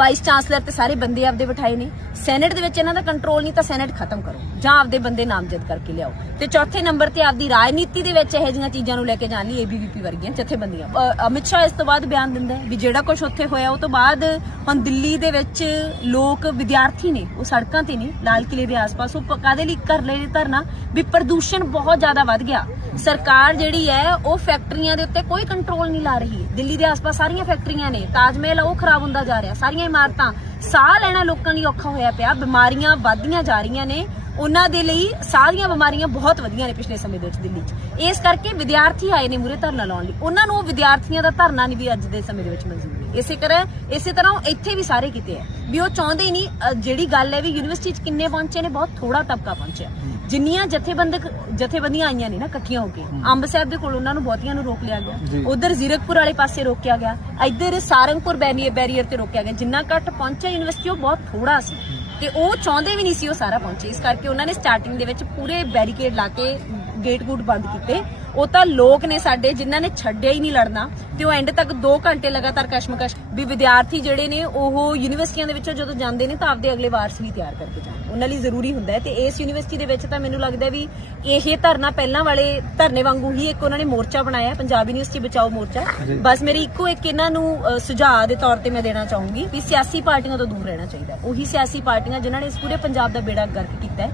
A: ਵਾਈਸ ਚਾਂਸਲਰ ਤੇ ਸਾਰੇ ਬੰਦੇ ਆਪਦੇ ਬਿਠਾਏ ਨੇ। ਸੈਨੇਟ ਦੇ ਵਿੱਚ ਇਹਨਾਂ ਦਾ ਕੰਟਰੋਲ ਨਹੀਂ ਤਾਂ ਸੈਨੇਟ ਖਤਮ ਕਰੋ। ਜਾਂ ਆਪਦੇ ਬੰਦੇ ਨਾਮਜ਼ਦ ਕਰਕੇ ਲਿਆਓ। ਤੇ ਚੌਥੇ ਨੰਬਰ ਤੇ ਆਪਦੀ ਰਾਜਨੀਤੀ ਦੇ ਵਿੱਚ ਇਹੋ ਜਿਹੀਆਂ ਚੀਜ਼ਾਂ ਨੂੰ ਲੈ ਕੇ ਜਾਣ ਲਈ ਏਬੀਵੀਪੀ ਵਰਗੀਆਂ ਜਥੇਬੰਦੀਆਂ। ਅਮਿਤ ਸ਼ਾਹ ਇਸ ਤੋਂ ਬਾਅਦ ਬਿਆਨ ਦਿੰਦਾ ਹੈ ਵੀ ਜਿਹੜਾ ਕੁਝ ਉੱਥੇ ਹੋਇਆ, ਉਹ ਤੋਂ ਬਾਅਦ ਹੁਣ ਦਿੱਲੀ ਦੇ ਵਿੱਚ ਲੋਕ ਵਿਦਿਆਰਥੀ ਨੇ, ਉਹ ਸੜਕਾਂ ਤੇ ਨੇ, ਲਾਲ ਕਿਲੇ ਦੇ ਆਸ-ਪਾਸ। ਉਹ ਪ- ਕਾਹਦੇ ਲਈ ਕਰ ਰਹੇ ਨੇ ਧਰਨਾ? ਵੀ ਪ੍ਰਦੂਸ਼ਣ ਬਹੁਤ ਜ਼ਿਆਦਾ ਵੱਧ ਗਿਆ। ਸਰਕਾਰ ਜਿਹੜੀ ਹੈ, ਉਹ ਫੈਕਟਰੀਆਂ ਦੇ ਉੱਤੇ ਕੋਈ ਕੰਟਰੋਲ ਨਹੀਂ ਲਾ ਰਹੀ ਦਿੱਲੀ ਦੇ ਆਸ-ਪਾਸ ਸਾਰੀਆਂ ਫੈਕਟਰੀਆਂ ਨੇ। ਤਾਜ ਮਹਿਲ ਉਹ ਖਰਾਬ ਹੁੰਦਾ ਜਾ ਰਿਹਾ। ਸਾਰੀਆਂ ਇਮਾਰਤਾਂ ਸਾਹ ਲੈਣਾ ਲੋਕਾਂ ਲਈ ਔਖਾ ਹੋਇਆ ਪਿਆ। ਬਿਮਾਰੀਆਂ ਵੱਧਦੀਆਂ ਜਾ ਰਹੀਆਂ ਨੇ। ਉਹਨਾਂ ਦੇ ਲਈ ਸਾਹ ਦੀਆਂ ਬਿਮਾਰੀਆਂ ਬਹੁਤ ਵਧੀਆਂ ਨੇ ਪਿਛਲੇ ਸਮੇਂ ਦੇ ਵਿੱਚ ਦਿੱਲੀ 'ਚ। ਇਸ ਕਰਕੇ ਵਿਦਿਆਰਥੀ ਆਏ ਨੇ ਮੂਰੇ ਧਰਨਾ ਲਾਉਣ ਲਈ। ਉਹਨਾਂ ਨੂੰ ਉਹ ਵਿਦਿਆਰਥੀਆਂ ਦਾ ਧਰਨਾ ਨਹੀਂ ਵੀ ਅੱਜ ਦੇ ਸਮੇਂ ਦੇ ਵਿੱਚ ਮਨਜ਼ੂਰ। ਹੈ ਇਸੇ ਤਰ੍ਹਾਂ ਇਸੇ ਤਰ੍ਹਾਂ ਉਹ ਇੱਥੇ ਵੀ ਸਾਰੇ ਕਿਤੇ ਹੈ ਵੀ ਉਹ ਚਾਹੁੰਦੇ ਹੀ ਨਹੀਂ ਅ, ਜਿਹੜੀ ਗੱਲ ਹੈ ਵੀ ਯੂਨੀਵਰਸਿਟੀ 'ਚ ਕਿੰਨੇ ਪਹੁੰਚੇ ਨੇ ਬਹੁਤ ਥੋੜਾ ਤਬਕਾ ਪਹੁੰਚਿਆ। ਜਿੰਨੀਆਂ ਜਥੇਬੰਦਕ ਜਥੇਬੰਦੀਆਂ ਆਈਆਂ ਨੇ ਨਾ ਇਕੱਠੀਆਂ ਹੋ ਕੇ। ਅੰਬ ਸਾਹਿਬ ਦੇ ਕੋਲ ਉਹਨਾਂ ਨੂੰ ਬਹੁਤੀਆਂ ਨੂੰ ਰੋਕ ਲਿਆ ਗਿਆ। ਉਧਰ ਜ਼ੀਰਕਪੁਰ ਵਾਲੇ ਪਾਸੇ ਰੋਕਿਆ ਗਿਆ। ਇੱਧਰ ਸਾਰੰਗਪੁਰ ਬੈਰੀਅਰ ਬੈਰੀਅਰ ਤੇ ਰੋਕਿਆ ਗਿਆ। ਜਿੰਨਾ ਘੱਟ ਪਹੁੰਚਿਆ ਯੂਨੀਵਰਸਿਟੀ ਉਹ ਬਹੁਤ ਥੋੜਾ ਸੀ। ਤੇ ਉਹ ਚਾਹੁੰਦੇ ਵੀ ਨਹੀਂ ਸੀ ਉਹ ਸਾਰਾ ਪਹੁੰਚੇ। ਇਸ ਕਰਕੇ ਉਹਨਾਂ ਨੇ ਸਟਾਰਟਿੰਗ ਦੇ ਵਿੱਚ ਪੂਰੇ ਬੈਰੀਕੇਡ ਲਾ ਕੇ ਗੇਟ ਗੂਟ ਬੰਦ ਕੀਤੇ। ਉਹ ਤਾਂ ਲੋਕ ਨੇ ਸਾਡੇ, ਜਿਨ੍ਹਾਂ ਨੇ ਛੱਡਿਆ ਹੀ ਨਹੀਂ ਲੜਨਾ, ਤੇ ਉਹ ਐਂਡ ਤੱਕ 2 ਘੰਟੇ ਲਗਾਤਾਰ ਕਸ਼ਮਕਸ਼ ਵੀ ਵਿਦਿਆਰਥੀ ਜਿਹੜੇ ਨੇ ਉਹ ਯੂਨੀਵਰਸਿਟੀਆਂ ਦੇ ਵਿੱਚੋਂ ਜਦੋਂ ਜਾਂਦੇ ਨੇ ਤਾਂ ਆਪਦੇ ਅਗਲੇ ਵਾਰਸ ਵੀ ਤਿਆਰ ਕਰਕੇ ਜਾਣ। ਉਹਨਾਂ ਲਈ ਜ਼ਰੂਰੀ ਹੁੰਦਾ ਹੈ ਤੇ ਇਸ ਯੂਨੀਵਰਸਿਟੀ ਦੇ ਵਿੱਚ ਤਾਂ ਮੈਨੂੰ ਲੱਗਦਾ ਵੀ ਇਹ ਧਰਨਾ ਪਹਿਲਾਂ ਵਾਲੇ ਧਰਨੇ ਵਾਂਗੂ ਹੀ ਇੱਕ ਉਹਨਾਂ ਨੇ ਮੋਰਚਾ ਬਣਾਇਆ ਪੰਜਾਬ ਯੂਨੀਵਰਸਿਟੀ ਬਚਾਓ ਮੋਰਚਾ। ਬਸ ਮੇਰੀ ਇੱਕੋ ਇੱਕ ਇਹਨਾਂ ਨੂੰ ਸੁਝਾਅ ਦੇ ਤੌਰ ਤੇ ਮੈਂ ਦੇਣਾ ਚਾਹੂੰਗੀ ਵੀ ਸਿਆਸੀ ਪਾਰਟੀਆਂ ਤੋਂ ਦੂਰ ਰਹਿਣਾ ਚਾਹੀਦਾ ਹੈ। ਉਹੀ ਸਿਆਸੀ ਪਾਰਟੀਆਂ ਜਿਨ੍ਹਾਂ ਨੇ ਇਸ ਪੂਰੇ ਪੰਜਾਬ ਦਾ ਬੇੜਾ ਗਰਕ ਕੀਤਾ ਹੈ।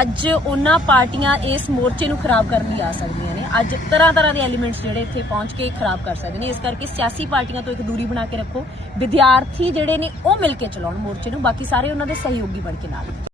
A: ਅੱਜ ਉਹਨਾਂ ਪਾਰਟੀਆਂ ਇਸ ਮੋਰਚੇ ਨੂੰ ਖਰਾਬ ਕਰਨ ਲਈ ਆ ਸਕਦੀਆਂ ਨੇ। ਅੱਜ ਤਰ੍ਹਾਂ ਤਰ੍ਹਾਂ ਦੇ ਐਲੀਮੈਂਟਸ ਜਿਹੜੇ ਇੱਥੇ ਪਹੁੰਚ ਕੇ ਖਰਾਬ ਕਰ ਸਕਦੇ ਨੇ। ਇਸ ਕਰਕੇ ਸਿਆਸੀ ਪਾਰਟੀਆਂ ਤੋਂ ਇੱਕ ਦੂਰੀ ਬਣਾ ਕੇ ਰੱਖੋ ਵਿਦਿਆਰਥੀ ਜਿਹੜੇ ਨੇ ਉਹ ਮਿਲ ਕੇ ਚਲਾਉਣ ਮੋਰਚੇ ਨੂੰ, ਬਾਕੀ ਸਾਰੇ ਉਹਨਾਂ ਦੇ ਸਹਿਯੋਗੀ ਬਣ ਕੇ ਨਾਲ।